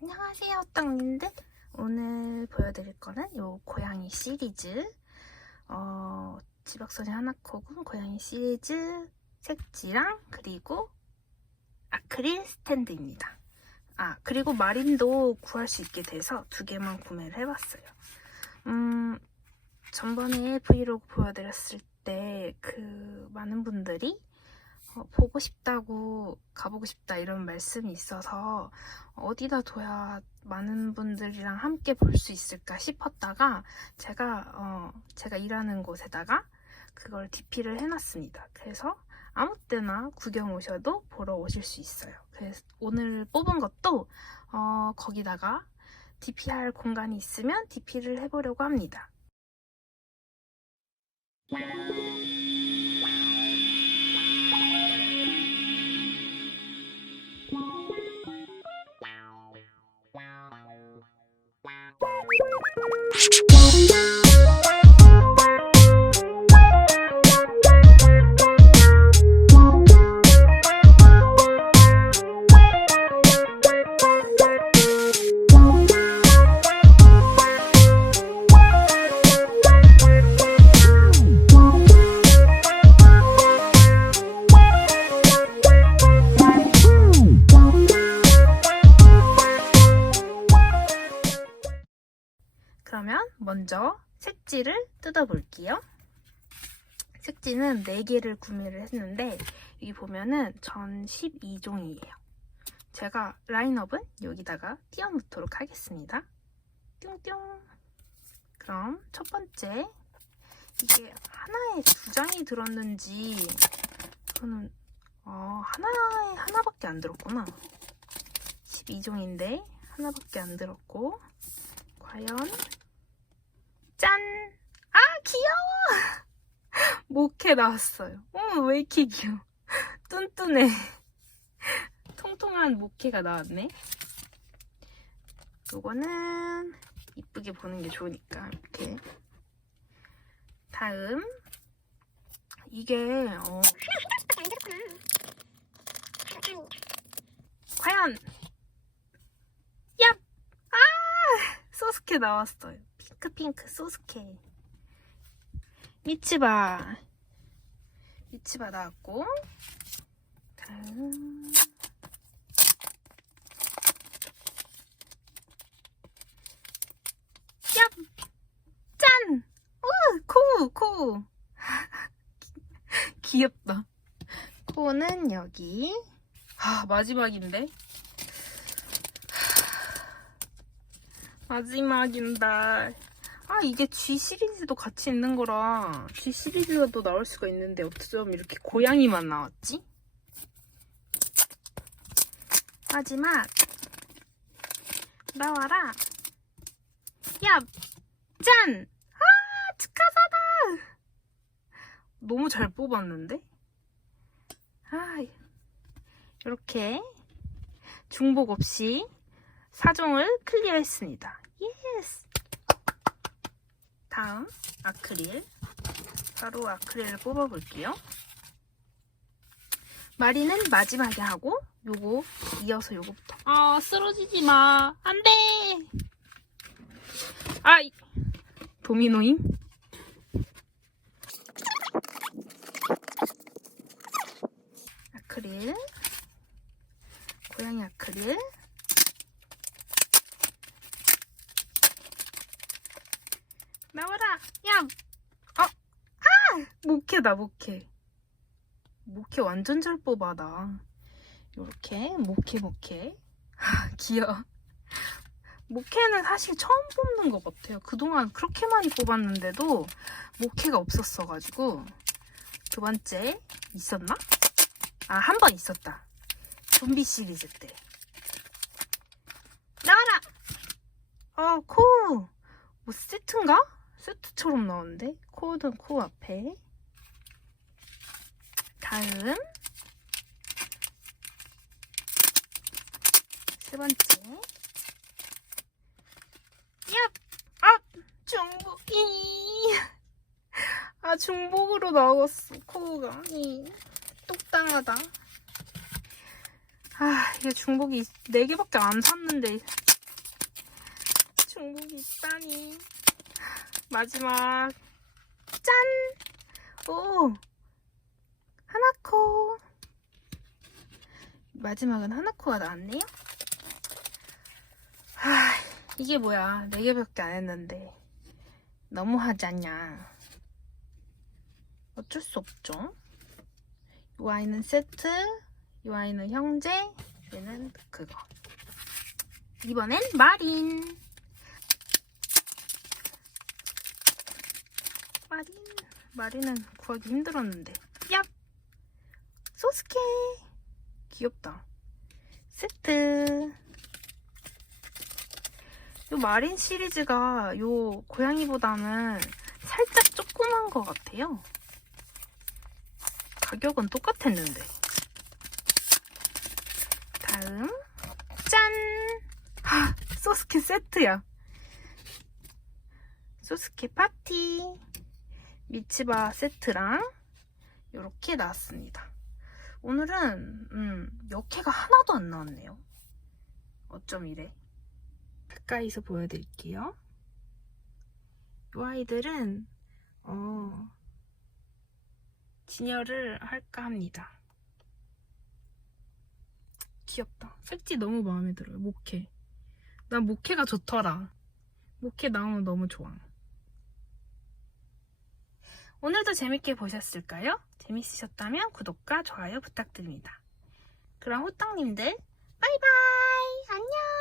안녕하세요, 땅님들. 오늘 보여드릴 거는 요 고양이 시리즈, 어, 지박선이 하나코군 고양이 시리즈 색지랑 그리고 아크릴 스탠드입니다. 아, 그리고 마린도 구할 수 있게 돼서 두 개만 구매를 해봤어요. 음, 전번에 브이로그 보여드렸을 때 그 많은 분들이 어, 보고 싶다고 가보고 싶다 이런 말씀이 있어서 어디다 둬야 많은 분들이랑 함께 볼 수 있을까 싶었다가 제가 어, 제가 일하는 곳에다가 그걸 DP를 해놨습니다. 그래서 아무 때나 구경 오셔도 보러 오실 수 있어요. 그래서 오늘 뽑은 것도 어, 거기다가 DP할 공간이 있으면 DP를 해보려고 합니다. 그러면 먼저 색지를 뜯어볼게요. 색지는 4개를 구매를 했는데 여기 보면은 전 12종이에요. 제가 라인업은 여기다가 띄워놓도록 하겠습니다. 뿅뿅 그럼 첫 번째 이게 하나에 두 장이 들었는지 저는 어, 하나에 하나밖에 안 들었구나. 12종인데 하나밖에 안 들었고 과연 짠! 아 귀여워! 목회 나왔어요. 어머 왜 이렇게 귀여워? 뚠뚠해. 통통한 목회가 나왔네. 요거는 이쁘게 보는 게 좋으니까 이렇게. 다음 이게 어, 과연 얍! 아! 소스케 나왔어요. 핑크핑크 소스케. 미츠바. 미츠바 나왔고. 다음. 얍! 짠! 우! 코! 코! 귀엽다. 코는 여기. 아, 마지막인데? 마지막인다. 아, 이게 G 시리즈도 같이 있는 거라 G 시리즈도 나올 수가 있는데 어쩜 이렇게 고양이만 나왔지? 마지막. 나와라. 야, 짠! 아, 축하사다! 너무 잘 뽑았는데? 아, 이렇게 중복 없이 4종을 클리어했습니다. 예스! 다음 아크릴. 바로 아크릴을 뽑아볼게요. 마리는 마지막에 하고 요거 이어서 요거부터. 아 쓰러지지 마. 안돼! 아 이- 도미노임 아크릴. 고양이 아크릴 나와라. 야 어? 아! 목회다 목회. 목회 완전 잘 뽑아 나 요렇게 목회 목회. 아, 귀여워. 목회는 사실 처음 뽑는 것 같아요. 그동안 그렇게 많이 뽑았는데도 목회가 없었어가지고 두 번째 있었나? 아 한 번 있었다. 좀비 시리즈 때. 나와라! 어 코! 뭐 세트인가? 세트처럼 나오는데 코는 코 앞에 다음 세 번째 얍! 아! 중복이 아 중복으로 나왔어 코가 이 똑당하다 아, 이게 중복이 4개밖에 안 샀는데. 중복이 있다니. 마지막. 짠! 오! 하나코. 마지막은 하나코가 나왔네요. 아, 이게 뭐야. 4개밖에 안 했는데. 너무하지 않냐. 어쩔 수 없죠. 이 아이는 세트, 이 아이는 형제, 얘는 그거. 이번엔. 마린. 마린은 구하기 힘들었는데. 얍! 소스케. 귀엽다. 세트. 요 마린 시리즈가 요 고양이보다는 살짝 조그만 것 같아요. 가격은 똑같았는데. 다음 짠! 하, 소스케 세트야. 소스케 파티 미치바 세트랑 이렇게 나왔습니다. 오늘은 음, 역해가 하나도 안 나왔네요. 어쩜 이래? 가까이서 보여드릴게요. 이 아이들은 어, 진열을 할까 합니다. 귀엽다. 색지 너무 마음에 들어요. 목회. 난 목회가 좋더라. 목회 나오면 너무 좋아. 오늘도 재밌게 보셨을까요? 재밌으셨다면 구독과 좋아요 부탁드립니다. 그럼 호떡님들 바이바이 안녕